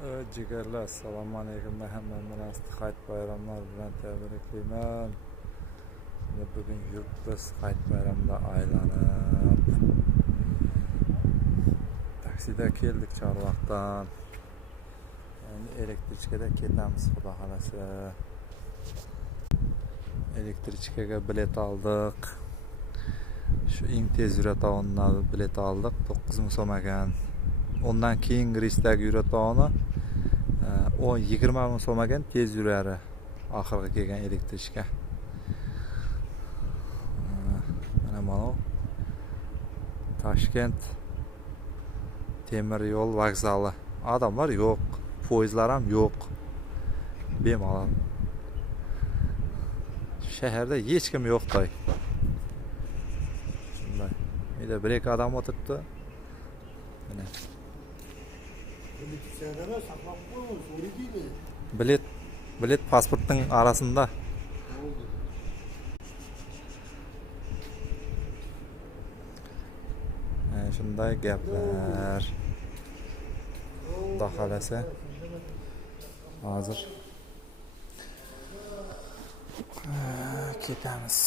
Jigarlar, assalomu alaykum. Hammani Hayit bayramlar bilan tabriklayman. Bugun yurtimiz Hayit bayramida aylanib taksida keldik Chorvoqdan. Endi elektrichkada ketamiz, xudo xolasa. Elektrichkaga bilet oldik. Shu eng tez yuradigan bilet oldik. 9,000 so'm ekan. Ondan keyingi reysdagi yuradigan 20,000 so'm ekan, tez yurari. Oxirgi kelgan elektrichka. Mana bu Toshkent temir yo'l vokzali. Odamlar yo'q, poyezdlar ham yo'q. Bemalol. Shaharda hech kim yo'qday. Shunday. Eda bir ikki odam o'tibdi. Mana bilet pasportning arasında. Shunday gaplar. Xudo xolasa hozir ketamiz.